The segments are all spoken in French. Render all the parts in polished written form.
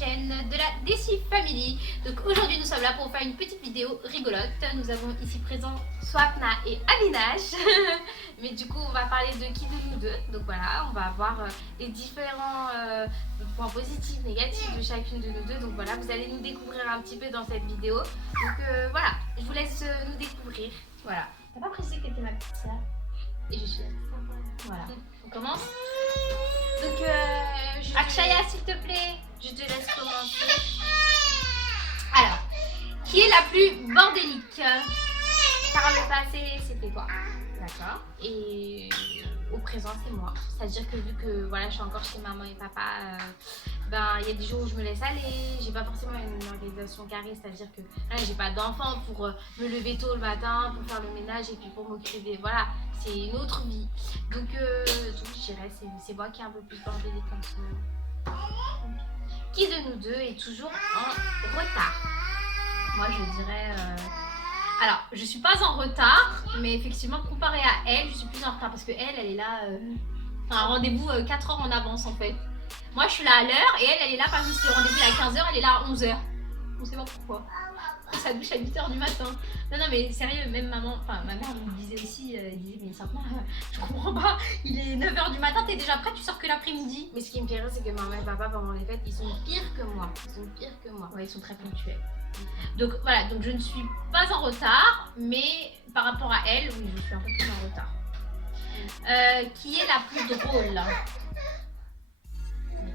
chaîne de la DC Family. Donc aujourd'hui nous sommes là pour faire une petite vidéo rigolote. Nous avons ici présent Swapna et Aminash. Mais du coup on va parler de qui de nous deux. Donc voilà, on va voir les différents points positifs, négatifs de chacune de nous deux. Donc voilà, vous allez nous découvrir un petit peu dans cette vidéo. Donc voilà, je vous laisse nous découvrir. Voilà. T'as pas précisé que t'étais ma petite sœur? Et je suis la petite sœur. Voilà. On commence. Donc Akshaya, s'il te plaît, je te laisse commencer. Alors, qui est la plus bordélique? Par le passé, c'était toi. D'accord. Et au présent, c'est moi. C'est-à-dire que vu que voilà, je suis encore chez maman et papa, ben il y a des jours où je me laisse aller. J'ai pas forcément une organisation carrée, c'est-à-dire que là, j'ai pas d'enfant pour me lever tôt le matin, pour faire le ménage et puis pour m'occuper des... Voilà, c'est une autre vie. Donc je dirais c'est moi qui est un peu plus bordélique comme ça. Qui de nous deux est toujours en retard? Moi, je dirais... Alors, je suis pas en retard, mais effectivement, comparé à elle, je suis plus en retard parce que elle est là, enfin, rendez-vous 4 heures en avance en fait. Moi, je suis là à l'heure et elle est là, par exemple, si le rendez-vous est à 15 heures, elle est là à 11 heures. On sait pas pourquoi. Ça douche à 8 heures du matin. Non, mais sérieux, même maman, enfin, ma mère me disait aussi, elle disait, mais Sapna, je comprends pas, il est 9 heures du matin, t'es déjà prête, tu sors que l'après-midi. Mais ce qui me fait rire, c'est que maman et papa, pendant les fêtes, ils sont pires que moi. Ouais, ils sont très ponctuels. Donc voilà, donc je ne suis pas en retard, mais par rapport à elle, oui, je suis un peu plus en retard. Qui est la plus drôle? La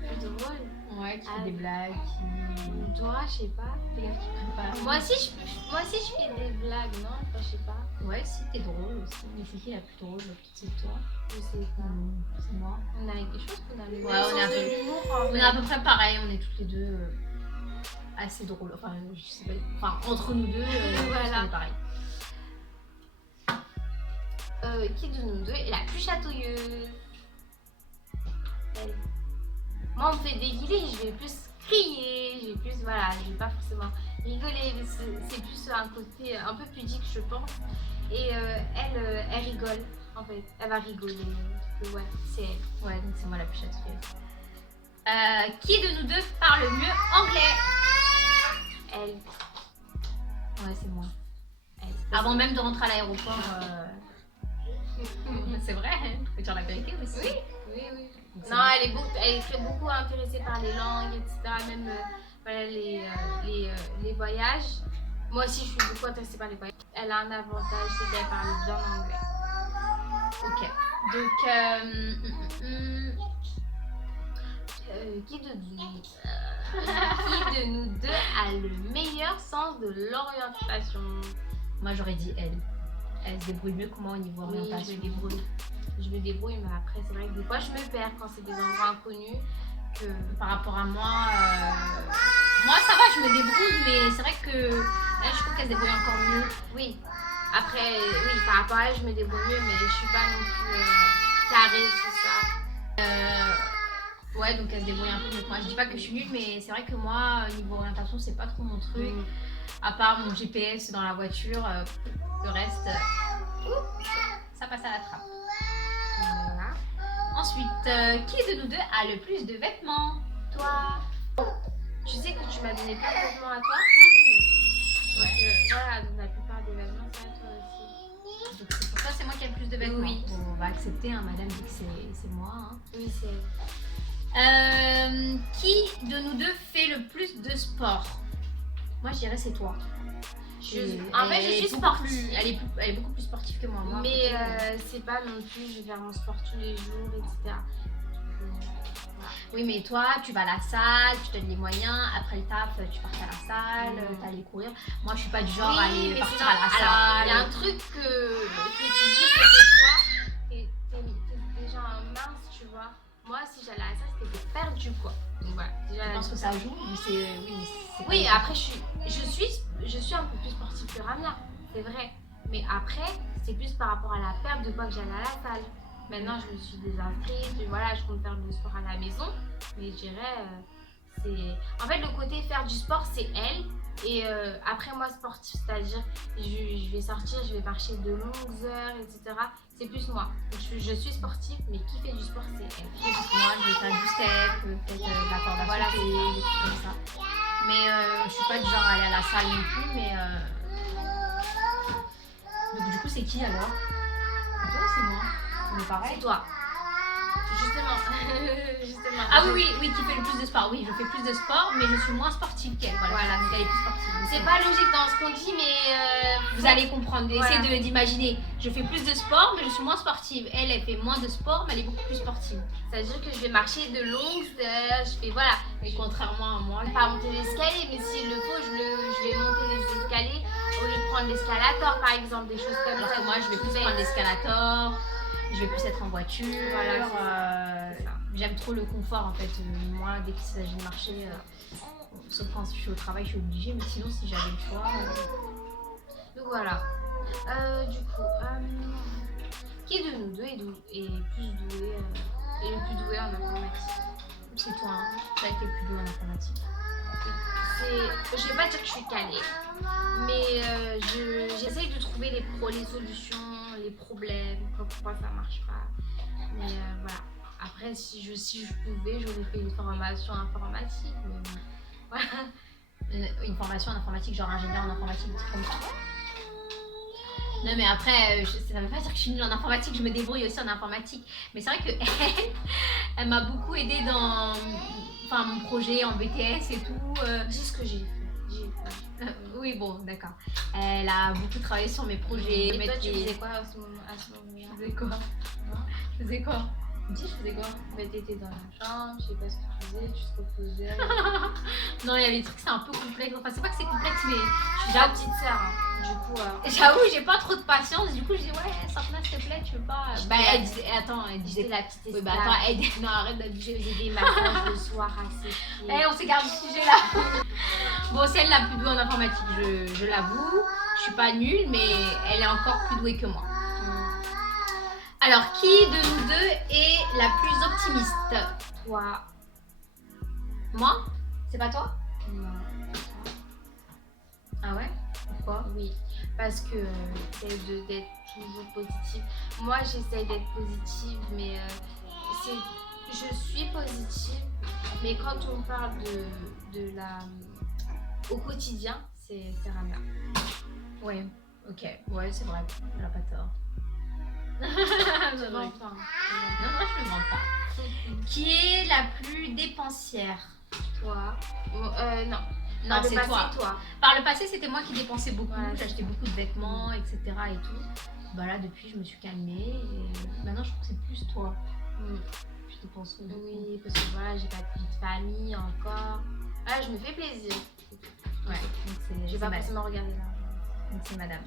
plus drôle? Ouais, qui fait des blagues, qui... Toi, je sais pas. Les gars qui préparent. Moi aussi, je fais des blagues, non? Enfin, je sais pas. Ouais, si, t'es drôle aussi. Mais c'est qui la plus drôle? C'est toi? Je sais pas. C'est moi. On a quelque chose qu'on a le... Ouais, on est à peu près pareil, on est toutes les deux... assez drôle, enfin je sais pas, enfin entre nous deux, voilà. On est pareil. Qui de nous deux est la plus chatouilleuse? Elle. Moi on me fait déguiler, je vais plus crier, je vais plus, voilà, je vais pas forcément rigoler, c'est plus un côté un peu pudique je pense. Et elle rigole en fait, elle va rigoler, ouais, c'est elle. Ouais, donc c'est moi la plus chatouilleuse. Qui de nous deux parle le mieux anglais? Elle. Ouais, c'est moi. Elle. Avant même de rentrer à l'aéroport. C'est vrai, hein? Tu peux dire la vérité aussi. Oui. Non, elle est très beaucoup intéressée par les langues, etc. Même voilà, les voyages. Moi aussi, je suis beaucoup intéressée par les voyages. Elle a un avantage, c'est qu'elle parle bien anglais. Ok. Donc, qui de nous deux a le meilleur sens de l'orientation? Moi j'aurais dit elle. Elle se débrouille mieux que moi au niveau orientation. Oui, je me débrouille, mais après c'est vrai que des fois je me perds quand c'est des endroits inconnus. Que par rapport à moi, moi ça va, je me débrouille, mais c'est vrai que elle, je trouve qu'elle se débrouille encore mieux. Oui. Après, oui, par rapport à elle, je me débrouille mieux, mais je suis pas non plus carrée sur ça. Ouais, donc elle se débrouille un peu mieux que moi. Je dis pas que je suis nulle, mais c'est vrai que moi, niveau orientation, c'est pas trop mon truc. À part mon GPS dans la voiture, le reste, ça passe à la trappe. Voilà. Ensuite, qui de nous deux a le plus de vêtements? Toi. Je sais que tu m'as donné plein de vêtements à toi. Ouais. Voilà, donc la plupart des vêtements, c'est à toi aussi. Donc pour toi, c'est moi qui ai le plus de vêtements. Oui. Bon, on va accepter, hein, madame dit que c'est moi. Hein. Oui, c'est... qui de nous deux fait le plus de sport? Moi je dirais c'est toi. En fait je suis sportive. Elle est beaucoup plus sportive que moi. Mais c'est pas non plus je vais faire mon sport tous les jours, etc. Voilà. Oui mais toi tu vas à la salle, tu te donnes les moyens, après le taf tu pars à la salle, tu aller courir. Moi je suis pas du genre à aller partir à la salle. Il y a un truc que tu dis c'est que toi t'es déjà mince, tu vois. Moi, si j'allais à la salle, c'était pour perdre du poids. Donc voilà. Je pense que ça joue, mais oui, après, je suis un peu plus sportive que Ramia, c'est vrai. Mais après, c'est plus par rapport à la perte de poids que j'allais à la salle. Maintenant, je me suis désinscrite, voilà, je compte faire du sport à la maison. Mais je dirais, c'est... En fait, le côté faire du sport, c'est elle. Et après moi sportif, c'est-à-dire je vais sortir, je vais marcher de longues heures, etc. C'est plus moi. Je suis sportive, mais qui fait du sport, c'est elle. Parce que moi, je vais faire du step, peut-être de la corde à Voilà, sauter, des trucs comme ça. Mais je suis pas du genre à aller à la salle non plus, mais... Donc du coup, c'est qui alors? C'est toi ou c'est moi? On est pareil. C'est toi. Justement. Justement. Ah oui, qui fait le plus de sport. Oui, je fais plus de sport, mais je suis moins sportive qu'elle. Voilà, donc elle est plus sportive. C'est pas logique dans ce qu'on dit, mais vous allez comprendre. Voilà. Essayez d'imaginer. Je fais plus de sport, mais je suis moins sportive. Elle fait moins de sport, mais elle est beaucoup plus sportive. C'est-à-dire que je vais marcher de longues heures, je fais voilà. Et contrairement à moi, je vais pas monter l'escalier, mais s'il le faut, je vais monter les escaliers au lieu de prendre l'escalator par exemple, des choses comme alors ça. que moi, je vais plus prendre l'escalator. Je vais plus être en voiture. Voilà, j'aime trop le confort en fait. Moi, dès qu'il s'agit de marcher, sauf quand je suis au travail, je suis obligée. Mais sinon, si j'avais le choix. Donc voilà. Du coup, qui de nous deux est plus doué et le plus doué en informatique? C'est toi, hein. Tu as été plus doué en informatique. Je vais pas dire que je suis calée, mais j'essaye de trouver les solutions, les problèmes, pourquoi ça marche pas. Mais voilà. Après, si je pouvais, j'aurais fait une formation informatique. Mais voilà. Une formation en informatique, genre ingénieur en informatique, des trucs comme ça. Non mais après, ça veut pas dire que je suis nulle en informatique, je me débrouille aussi en informatique. Mais c'est vrai que elle m'a beaucoup aidée dans mon projet en BTS et tout. C'est ce que j'ai fait. Oui, bon, d'accord. Elle a beaucoup travaillé sur mes projets. Et toi, tu faisais quoi à ce moment-là? Je faisais quoi? Je faisais quoi? Mais t'étais dans la chambre, je sais pas ce que tu faisais, tu te reposais. Non, il y avait des trucs, c'est un peu complexe. Enfin, c'est pas que c'est complexe, mais je suis ta petite sœur. Hein. Du coup, j'avoue, j'ai pas trop de patience. Du coup, je dis, ouais, Sapna, s'il te plaît, tu veux pas. Bah, elle disait, attends, elle disait. la petite esclave. Oui, bah, attends, non, arrête d'abuser. Je faisais des massages le soir à ses pieds. Eh, on s'égare du sujet là. Bon, c'est elle la plus douée en informatique, je l'avoue. Je suis pas nulle, mais elle est encore plus douée que moi. Alors, qui de nous deux est la plus optimiste? Toi. Moi? C'est pas toi? Non. Ah ouais? Pourquoi? Oui, parce que j'essaie d'être toujours positive. Moi, j'essaie d'être positive, mais je suis positive, mais quand on parle au quotidien, c'est Ramia. Ouais, ok, ouais, c'est vrai, elle a pas tort. Je m'en pas. Non, moi je me vante pas. Qui est la plus dépensière? Toi. Non. Non, c'est toi. toi. Par le passé, c'était moi qui dépensais beaucoup, voilà, j'achetais beaucoup de vêtements, etc. et tout. Bah là, depuis, je me suis calmée et maintenant, je trouve que c'est plus toi. Je dépense beaucoup. Oui, parce que voilà, j'ai pas de vie de famille encore. Voilà, je me fais plaisir. Ouais, donc c'est. Je vais pas forcément regarder là. Donc c'est madame.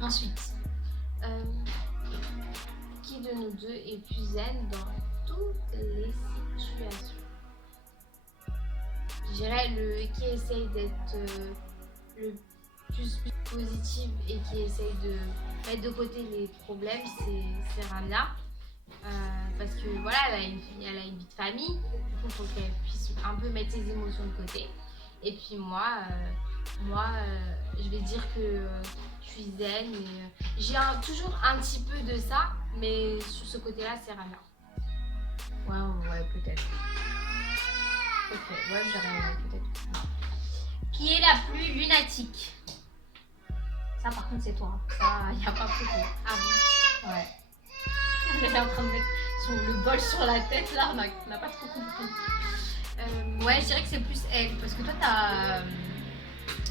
Ensuite. Qui de nous deux est plus zen dans toutes les situations? Je dirais qui essaye d'être le plus positive et qui essaye de mettre de côté les problèmes, c'est Ramia. Parce que voilà, elle a une vie de famille, il faut qu'elle puisse un peu mettre ses émotions de côté. Et puis moi, je vais dire que je suis zen, mais j'ai toujours un petit peu de ça, mais sur ce côté-là, c'est Ramia. Ouais, peut-être. Ok, ouais, j'aurais peut-être. Qui est la plus lunatique? Ça, par contre, c'est toi. Ça, il n'y a pas photo. Ah bon? Ouais. Elle est en train de mettre le bol sur la tête, là, on n'a pas trop compris. Ouais, je dirais que c'est plus elle, parce que toi,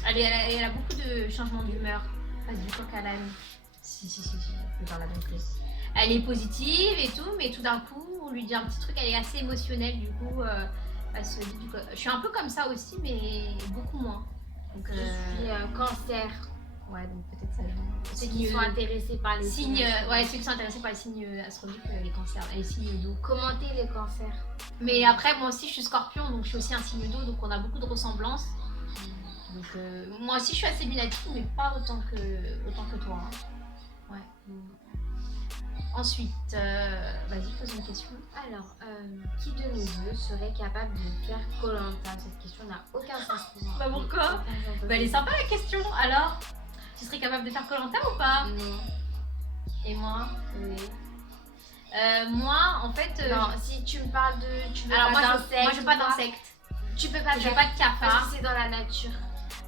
elle a beaucoup de changements d'humeur. Passe du coq à l'âne. Si, je peux faire la même chose. Elle est positive et tout, mais tout d'un coup, on lui dit un petit truc, elle est assez émotionnelle, du coup, elle se dit du coq. Je suis un peu comme ça aussi, mais beaucoup moins. Donc, je suis cancer. Ouais, donc peut-être ça. Ceux qui sont intéressés par les signes. Ouais, ceux qui sont intéressés par les signes astrologiques, les cancers, les signes d'eau. Commentez les cancers. Mais après, moi aussi, je suis scorpion, donc je suis aussi un signe d'eau, donc on a beaucoup de ressemblances. Donc moi aussi, je suis assez lunatique, mais pas autant que toi. Hein. Ouais. Ensuite, vas-y, pose une question. Alors, qui de nous deux serait capable de faire Koh-Lanta? Cette question n'a aucun sens pour moi. Bah pourquoi? Aucun sens. Bah elle est sympa la question. Alors, tu serais capable de faire Koh-Lanta ou pas? Non. Et moi? Oui. Moi, en fait... Non, si tu me parles de... Tu veux alors pas moi, d'insectes moi je veux pas ou quoi, d'insectes. Tu peux pas Je faire veux pas de parce cafards. que c'est dans la nature.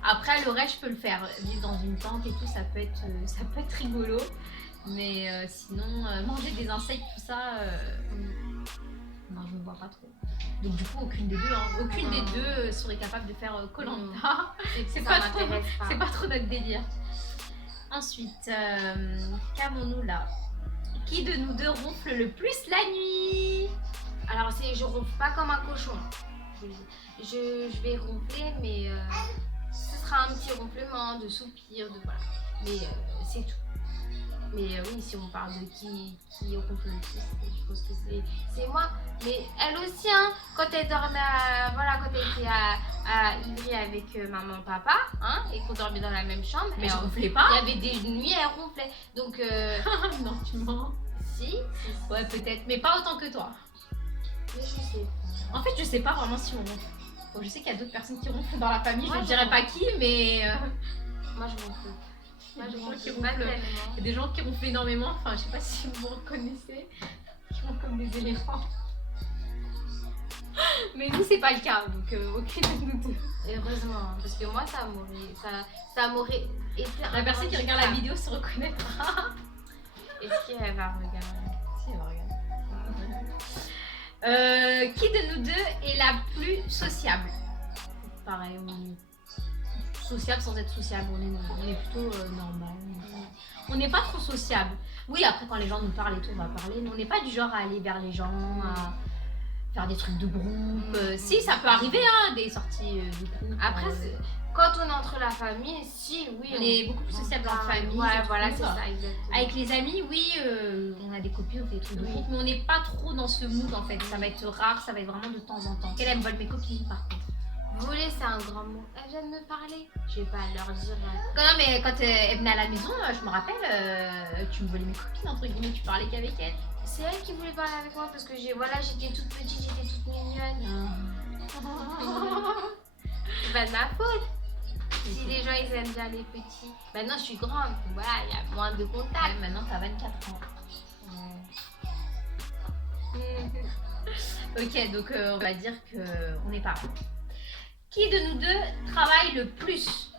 Après le reste je peux le faire. Vivre dans une tente et tout, ça peut être rigolo. Mais sinon, manger des insectes, tout ça... Non, je me vois pas trop. Donc du coup, aucune des deux. Hein. Aucune des deux serait capable de faire Koh-Lanta. C'est Ça pas trop, m'intéresse pas. c'est pas trop notre délire. Ensuite, qu'avons-nous là? Qui de nous deux ronfle le plus la nuit? Alors, je ronfle pas comme un cochon. Je vais ronfler, mais ce sera un petit ronflement, de soupir, de voilà. Mais c'est tout. Mais oui, si on parle de qui ronfle le plus, je pense que c'est moi. Mais elle aussi, hein, quand elle dormait quand elle était à Ivry avec maman, papa, hein, et qu'on dormait dans la même chambre. Mais je alors, ronflais pas. il y avait des nuits, elle ronflait. Donc, Non, tu mens. si. Ouais, peut-être, mais pas autant que toi. Mais je sais pas. En fait, je sais pas vraiment si on ronfle. Bon, je sais qu'il y a d'autres personnes qui ronflent dans la famille, Moi, je ne je dirais pas qui, mais Moi, je ronfle. il y a des gens qui pas ronflent. tellement. Il y a des gens qui ronflent énormément, enfin, je sais pas si vous reconnaissez, qui ronflent comme des éléphants. Mais nous, c'est pas le cas, donc aucune de nous deux. Heureusement, parce que moi, ça m'aurait été. La personne qui regarde la vidéo se reconnaîtra. Est-ce qu'elle va regarder? Si, elle va regarder. Qui de nous deux est la plus sociable? Pareil, on est sociable sans être sociable, on est plutôt normal. On n'est pas trop sociable. Oui, après quand les gens nous parlent et tout, on va parler, mais on n'est pas du genre à aller vers les gens, à faire des trucs de groupe. Si, ça peut arriver, hein, des sorties de groupe. Après, quand on est entre la famille, si, oui. On est beaucoup plus sociable en famille. Ouais, je voilà, trouve. c'est ça, exactement. Avec les amis, oui, on a des copines, on fait des trucs de groupe, mais on n'est pas trop dans ce mood en fait. Ça va être rare, ça va être vraiment de temps en temps. Qu'elle me vole mes copines par contre. Voler, c'est un grand mot. Elle vient de me parler. Je vais pas leur dire. Non, mais quand elle venait à la maison, je me rappelle, tu me volais mes copines entre guillemets, tu parlais qu'avec elle. C'est elle qui voulait parler avec moi parce que j'étais toute petite, j'étais toute mignonne. C'est pas de ma faute. Si les gens ils aiment bien les petits. Maintenant je suis grande, voilà, il y a moins de contact. Ouais, maintenant t'as 24 ans. Ok, donc on va dire qu'on est pareil. Qui de nous deux travaille le plus?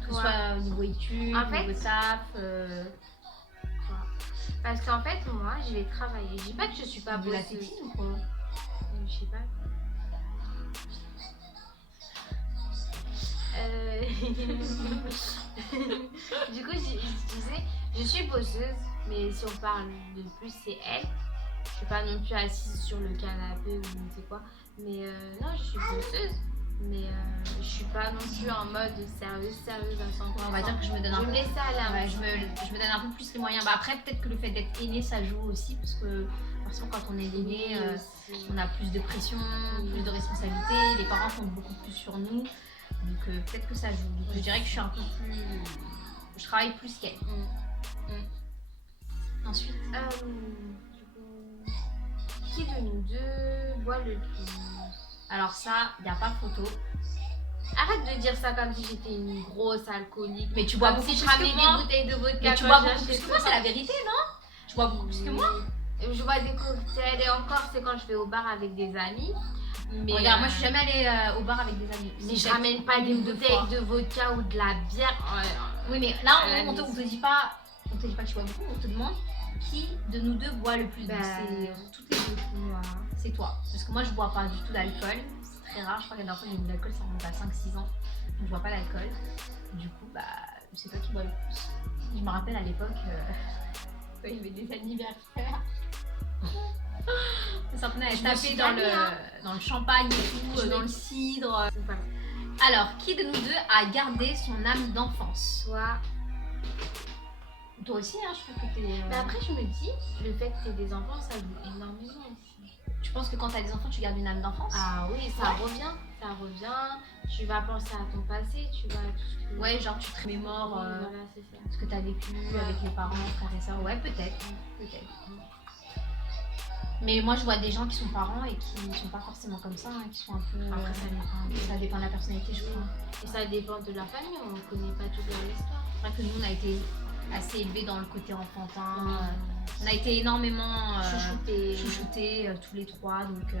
Que ce soit au niveau études, En fait, niveau taf. Parce qu'en fait, moi, je vais travailler. Je dis pas que je suis pas de la bosseuse. tétine ou quoi? Je sais pas. Du coup, je disais, je suis bosseuse, mais si on parle de plus, c'est elle. Je suis pas non plus assise sur le canapé ou je ne sais quoi. Mais non, je suis bosseuse. Mais je suis pas non plus en mode sérieuse à 100%. Ouais, on va dire que je me donne un Je peu. me laisse aller. Ouais, je me donne un peu plus les moyens. Bah, après, peut-être que le fait d'être aîné, ça joue aussi, parce que forcément, quand on est aîné, on a plus de pression, plus de responsabilités. Les parents comptent beaucoup plus sur nous. Donc, peut-être que ça joue. Donc, je dirais que je suis un peu plus. Je travaille plus qu'elle. Ensuite. Du coup, qui de nous deux boit le plus? Alors, ça, il n'y a pas photo. Arrête de dire ça comme si j'étais une grosse alcoolique. Mais tu bois Comme beaucoup si je plus ramenais que moi. des bouteilles de vodka. Mais tu quand bois je beaucoup viens plus chez que moi, toi. c'est la vérité, non? Tu bois beaucoup plus que moi. Je bois des cocktails et encore, c'est quand je vais au bar avec des amis. Mais regarde, moi, je suis jamais allée au bar avec des amis. Mais je ramène pas des bouteilles de vodka ou de la bière. Oui, mais là, on te dit pas que tu bois beaucoup, on te demande qui de nous deux boit le plus. Donc, c'est toutes les deux. C'est toi. Parce que moi, je bois pas du tout d'alcool. C'est très rare. Je crois que la dernière fois que j'ai bu de l'alcool, ça remonte à 5-6 ans. Donc, je bois pas d'alcool. Du coup, c'est toi qui bois le plus. Je me rappelle à l'époque, il y avait des anniversaires. Ça venait à taper dans le champagne et tout, dans le cidre. Alors, qui de nous deux a gardé son âme d'enfance? Toi aussi, hein, je trouve que t'es... Mais après, je me dis, le fait que t'aies des enfants, ça joue énormément aussi. Tu penses que quand t'as des enfants, tu gardes une âme d'enfance? Ah oui, ça revient. ça revient, tu vas penser à ton passé, tu vas tout ce que... Ouais, genre tu te remémores voilà, c'est ça. ce que tu as vécu avec les parents, frères et sœurs. Ouais, peut-être. Mais moi, je vois des gens qui sont parents et qui ne sont pas forcément comme ça, hein, qui sont un peu... Après, ça dépend de la personnalité, je crois. Et ça dépend de leur famille, on ne connaît pas toute leur histoire. C'est vrai que nous, on a été assez élevés dans le côté enfantin. On a été énormément chouchoutés tous les trois. Donc,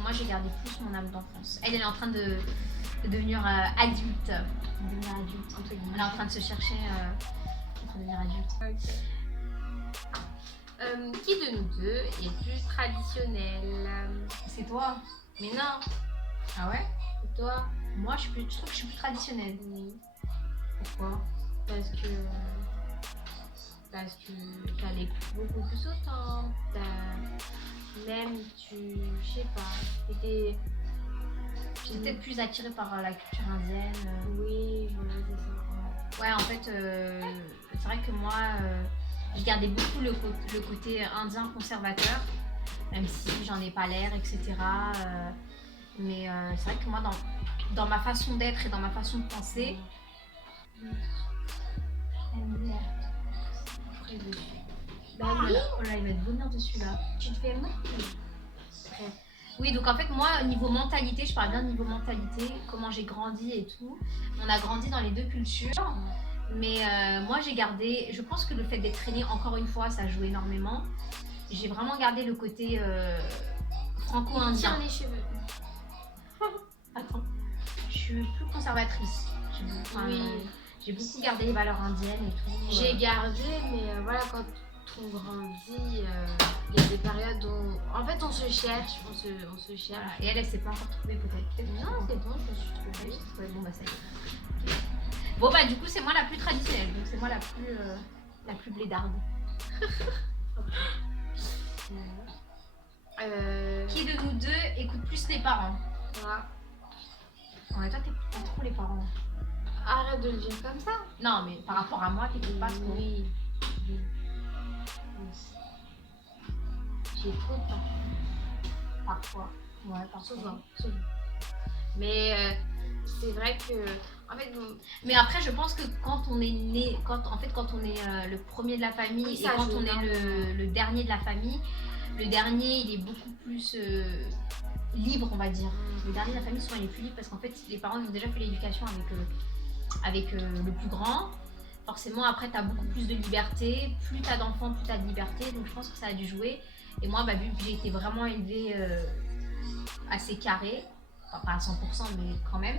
moi, j'ai gardé plus mon âme d'enfance. Elle est en train de devenir adulte. Elle est en train de se chercher pour devenir adulte. Okay. Qui de nous deux est plus traditionnel? C'est toi. Mais non. Ah ouais? C'est toi. Moi, je trouve que je suis plus traditionnelle. Oui. Pourquoi? Parce que t'allais beaucoup plus au temps. Même je sais pas, t'étais peut-être plus attirée par la culture indienne. Oui, voilà, c'est ça. Ouais, en fait, c'est vrai que moi, je gardais beaucoup le côté indien conservateur, même si j'en ai pas l'air, etc. Mais c'est vrai que moi, dans ma façon d'être et dans ma façon de penser, Bah oui. Oh là, il va te vomir dessus là. Tu te fais mal. Oui, donc en fait, moi, niveau mentalité, je parle bien de niveau mentalité, comment j'ai grandi et tout. On a grandi dans les deux cultures, mais moi, j'ai gardé, je pense que le fait d'être traînée, encore une fois, ça joue énormément. J'ai vraiment gardé le côté franco-indien. Tiens les cheveux. Attends, je suis plus conservatrice. J'ai beaucoup gardé les valeurs indiennes et tout. J'ai gardé, mais voilà, quand on grandit, il y a des périodes où en fait on se cherche, on se cherche. Voilà. Et elle s'est pas encore trouvée peut-être. Non, c'est bon, je me suis trouvée. Ouais, bon bah ça y est. Okay. Bon bah du coup c'est moi la plus traditionnelle, donc c'est moi la plus blédarde. Qui de nous deux écoute plus les parents? Toi. Ouais, toi t'écoutes trop les parents. Arrête de le dire comme ça. Non mais par rapport à moi t'écoutes pas trop. Oui. J'écoute parfois. Ouais, parfois. Souvent. Mais c'est vrai que en fait, mais après je pense que quand on est né, quand on est le premier de la famille, oui, et quand on est le dernier de la famille, le dernier il est beaucoup plus libre, on va dire. Le dernier de la famille souvent il est plus libre parce qu'en fait les parents ils ont déjà fait l'éducation avec le plus grand. Forcément après tu as beaucoup plus de liberté, plus tu as d'enfants, plus tu as de liberté, donc je pense que ça a dû jouer. Et moi bah, vu que j'ai été vraiment élevée assez carré, enfin, pas à 100% mais quand même,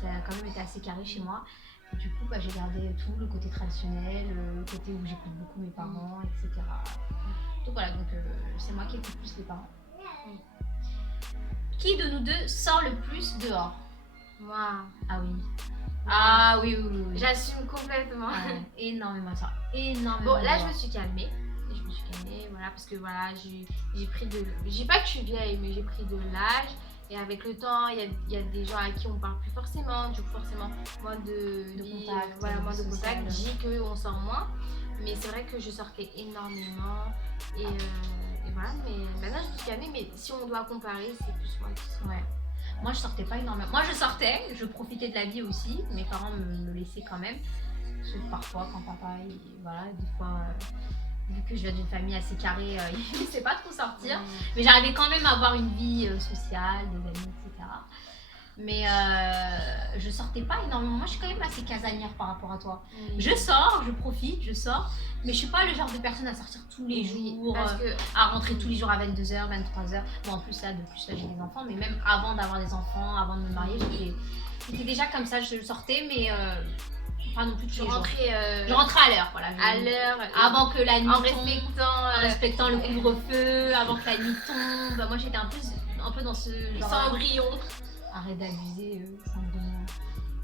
ça a quand même été assez carré chez moi. Et du coup bah, j'ai gardé tout, le côté traditionnel, le côté où j'écoute beaucoup mes parents, etc. Donc voilà, donc c'est moi qui écoute plus les parents. Qui de nous deux sort le plus dehors? Moi. Ah oui. Ah oui. J'assume complètement. Énormément ça. Énormément. Bon, là je me suis calmée. Voilà, parce que voilà, j'ai pris de... J'ai pas que je suis vieille, mais j'ai pris de l'âge. Et avec le temps, il y a des gens à qui on parle plus forcément. Du coup, forcément, moins de contact. Voilà, moins de contact. Dit qu'on sort moins. Mais c'est vrai que je sortais énormément. Et voilà, mais maintenant je me suis calmée. Mais si on doit comparer, c'est plus moi qui sors. Ouais. Moi, je sortais pas énormément. Moi, je sortais, je profitais de la vie aussi. Mes parents me laissaient quand même. Sauf parfois, quand papa, voilà, des fois... vu que je viens d'une famille assez carrée, il ne sait pas trop sortir. Mais j'arrivais quand même à avoir une vie sociale, des amis, etc. Mais je sortais pas énormément. Moi, je suis quand même assez casanière par rapport à toi. Je sors, je profite, je sors. Mais je suis pas le genre de personne à sortir tous les jours, à rentrer tous les jours à 22h, 23h. Bon, en plus, là, j'ai des enfants. Mais même avant d'avoir des enfants, avant de me marier, j'étais déjà comme ça. Je sortais, mais... pas non plus tous les jours. Je rentrais à l'heure, voilà. À l'heure. Avant que la nuit en tombe, en respectant le couvre-feu, avant que la nuit tombe. Moi j'étais un peu dans ce genre... Cendrillon. Arrête d'abuser, Cendrillon.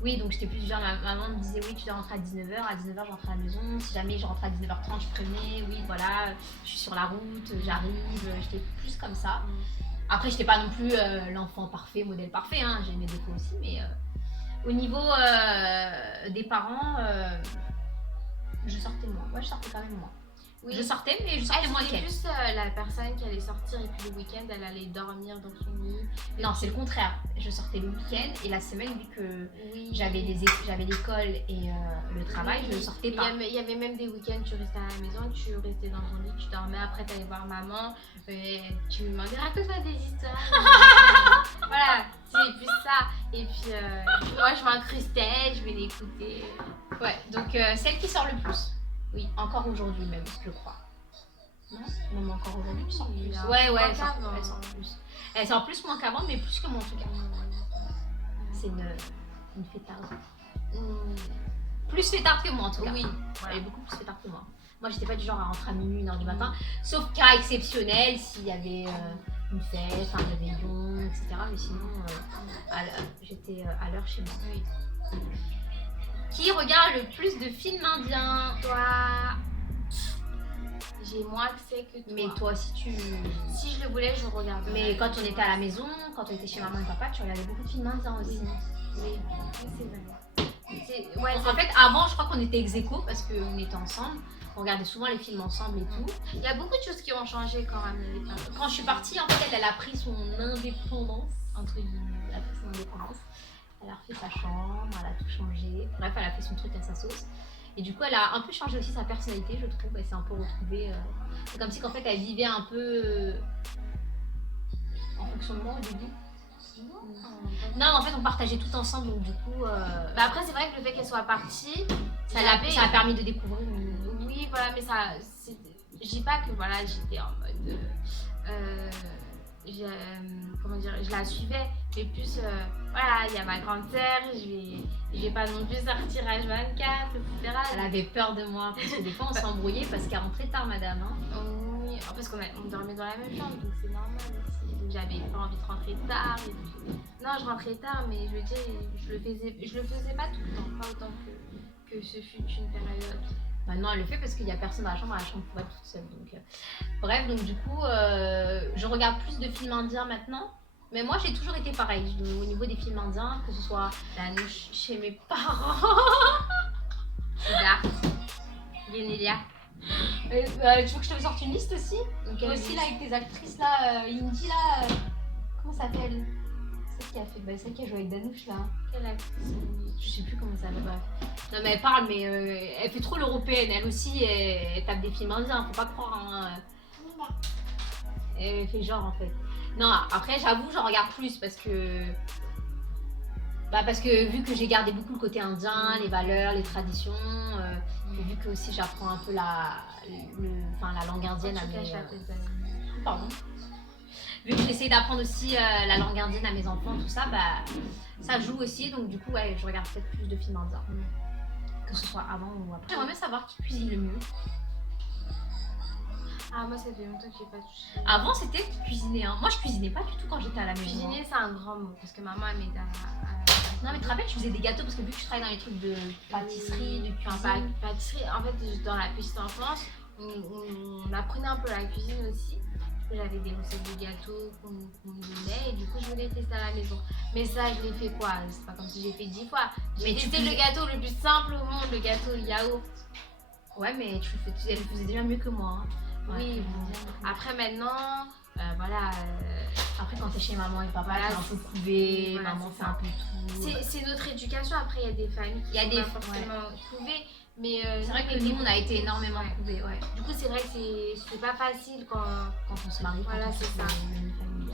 Oui, donc j'étais plus du genre, ma maman me disait oui tu dois rentrer à 19h, à 19h je rentrais à la maison, si jamais je rentrais à 19h30 je prévenais, oui voilà, je suis sur la route, j'arrive, j'étais plus comme ça. Après j'étais pas non plus l'enfant parfait, modèle parfait, hein. J'ai mes défauts aussi, mais... Au niveau des parents, je sortais moins. Moi, je sortais quand même moins. Oui. Je sortais, mais je sortais moins c'était qu'elle. plus la personne qui allait sortir et puis le week-end, elle allait dormir dans son lit. Non, c'est le contraire. Je sortais le week-end et la semaine, vu que Oui. j'avais l'école et le travail, je ne sortais pas. Il y avait même des week-ends, tu restais à la maison, tu restais dans ton lit, tu dormais, après tu allais voir maman, tu me demandais raconte-moi des histoires. Voilà, c'est plus ça. Et puis moi je m'incrustais, je vais l'écouter. Ouais, donc celle qui sort le plus. Oui, encore aujourd'hui même, je crois. Non, même encore aujourd'hui, elle sort plus. Ouais, elle sort plus. Elle sort plus moins qu'avant, mais plus que moi en tout cas. C'est une fêtarde. Plus fêtarde que moi en tout cas. Oui. Elle est beaucoup plus fêtarde que moi. Moi, j'étais pas du genre à rentrer à minuit, 1h du matin, sauf cas exceptionnel, s'il y avait une fête, un réveillon, etc. Mais sinon, j'étais à l'heure chez moi. Oui. Qui regarde le plus de films indiens? Toi, j'ai moins accès que toi. Mais toi, si je le voulais, je regardais. Mais quand on était à la maison, quand on était chez maman et papa, tu regardais beaucoup de films indiens aussi. Oui, c'est vrai. En fait, avant, je crois qu'on était ex-aequo parce qu'on était ensemble. On regardait souvent les films ensemble et tout. Il y a beaucoup de choses qui ont changé quand même. Quand je suis partie, en fait, elle a pris son indépendance, entre guillemets. Elle a pris son indépendance. Elle a refait sa chambre, elle a tout changé. Bref, elle a fait son truc à sa sauce. Et du coup, elle a un peu changé aussi sa personnalité, je trouve. Elle s'est un peu retrouvée. C'est comme si qu'en fait, elle vivait un peu en fonction de moi au début. Non, en fait, on partageait tout ensemble, donc du coup. Après, c'est vrai que le fait qu'elle soit partie, ça a permis de découvrir. Oui, voilà, mais ça. Je dis pas que voilà, j'étais en mode. Comment dire, je la suivais, mais plus voilà, il y a ma grande sœur, je vais pas non plus sortir à 24, etc. Elle avait peur de moi parce que des fois on s'embrouillait parce qu'elle rentrait tard, madame. Hein. Oui, parce qu'on dormait dans la même chambre, donc c'est normal aussi. Donc j'avais pas envie de rentrer tard. Et puis... Non, je rentrais tard, mais je veux dire, je le faisais pas tout le temps, pas autant que ce fut une période. Maintenant, elle le fait parce qu'il n'y a personne dans la chambre pour être toute seule. Donc, bref, donc du coup, je regarde plus de films indiens maintenant. Mais moi, j'ai toujours été pareil au niveau des films indiens, que ce soit chez mes parents. Siddharth, Genelia. Tu veux que je te sorte une liste aussi? Okay, aussi là avec tes actrices là, indie là, comment ça s'appelle? Celle qui a joué avec Danouche là. Quelle actrice? Je sais plus comment ça s'appelle, bref. Non mais elle parle, mais elle fait trop l'européenne. Elle aussi, elle tape des films indiens, faut pas croire. Hein. Elle fait genre en fait. Non, après j'avoue, j'en regarde plus parce que vu que j'ai gardé beaucoup le côté indien, les valeurs, les traditions, vu que aussi j'apprends un peu la langue indienne à mes... Pardon. Vu que j'essaie d'apprendre aussi la langue indienne à mes enfants, tout ça, ça joue aussi. Donc du coup, ouais, je regarde peut-être plus de films indiens. Que ce soit avant ou après. J'aimerais bien savoir qui cuisine le mieux. Ah, moi, ça fait longtemps que j'ai pas touché. Avant, c'était cuisiner. Hein. Moi, je cuisinais pas du tout quand j'étais à la maison. Cuisiner, c'est un grand mot. Parce que maman, elle m'aidait Non, mais tu te rappelles, je faisais des gâteaux parce que vu que je travaille dans les trucs de pâtisserie, de cuisine. Pâtisserie, en fait, dans la petite enfance, on apprenait un peu la cuisine aussi. J'avais des recettes de gâteaux qu'on me donnait et du coup, je voulais tester à la maison. Mais ça, je l'ai fait quoi? C'est pas comme si j'ai fait 10 fois. Mais c'était le gâteau le plus simple au monde, le gâteau yaourt. Ouais, mais elle le faisait déjà mieux que moi. Hein. Ouais, oui, après maintenant, voilà. Après, quand t'es chez maman et papa, c'est un peu couvé, voilà, maman fait un peu tout. C'est notre éducation. Après, il y a des familles qui sont pas forcément couvées. Mais c'est vrai que nous, on a été énormément couvés. Ouais. Du coup, c'est vrai que c'est pas facile quand on se marie. Voilà, c'est ça.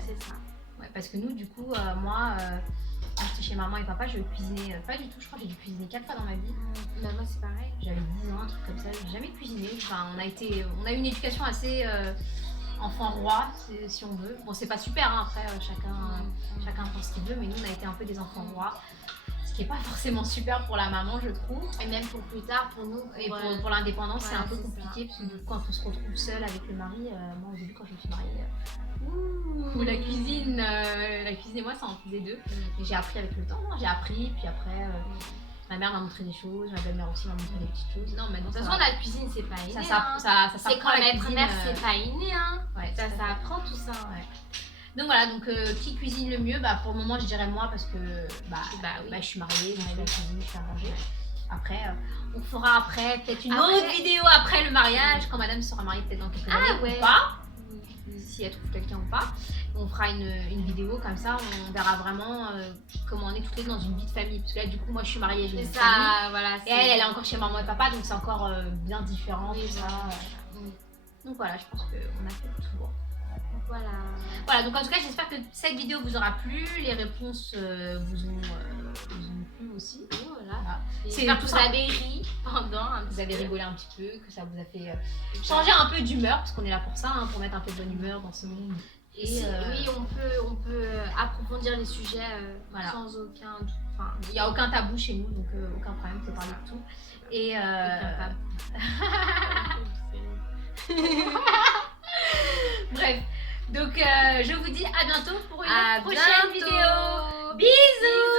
C'est ça. Ouais, parce que nous, du coup, moi, quand j'étais chez maman et papa, je cuisinais pas du tout. Je crois que j'ai dû cuisiner 4 fois dans ma vie. Bah, moi, c'est pareil. J'avais 10 ans, un truc comme ça. J'ai jamais cuisiné. Enfin, on a eu une éducation assez enfant roi, si on veut. Bon, c'est pas super, hein, après, chacun pense ce qu'il veut, mais nous, on a été un peu des enfants rois. Ce qui n'est pas forcément super pour la maman, je trouve. Et même pour plus tard, pour nous. Et pour l'indépendance, c'est un peu compliqué, parce que quand on se retrouve seul avec le mari, moi au début, quand je me suis mariée, la cuisine et moi, ça en faisait deux. Mais j'ai appris avec le temps, hein. J'ai appris, puis après, ma mère m'a montré des choses, ma belle-mère aussi m'a montré des petites choses. Non, maintenant, de toute façon, la cuisine, c'est pas inné. C'est comme être mère, c'est pas inné. Hein. Ouais, ça apprend tout ça. Ouais. Donc voilà, qui cuisine le mieux? Pour le moment, je dirais moi parce que je suis mariée, donc je fais la cuisine, je fais à manger. après, on fera après peut-être une Après- autre vidéo après le mariage, quand madame sera mariée peut-être dans quelques années ouais. ou pas, si elle trouve quelqu'un ou pas. On fera une vidéo comme ça, on verra vraiment comment on est toutes les deux dans une vie de famille. Parce que là, du coup, moi je suis mariée, j'ai C'est une famille. ça, voilà. Et elle est encore chez maman et papa, donc c'est encore bien différent. Oui, tout ça. voilà. Donc voilà, je pense qu'on a fait le tour. Voilà. Voilà, donc en tout cas, j'espère que cette vidéo vous aura plu. Les réponses vous ont plu aussi. Voilà. C'est J'espère que tout vous ça. avez ri pendant un Vous petit avez peu. rigolé un petit peu, que ça vous a fait changer un peu d'humeur, parce qu'on est là pour ça, hein, pour mettre un peu de bonne humeur dans ce monde. Et Oui, on peut approfondir les sujets Voilà. sans aucun doute. Enfin, il n'y a aucun tabou chez nous, donc aucun problème, on peut parler de tout. Et bref, donc je vous dis à bientôt pour une à prochaine bientôt. vidéo. Bisous.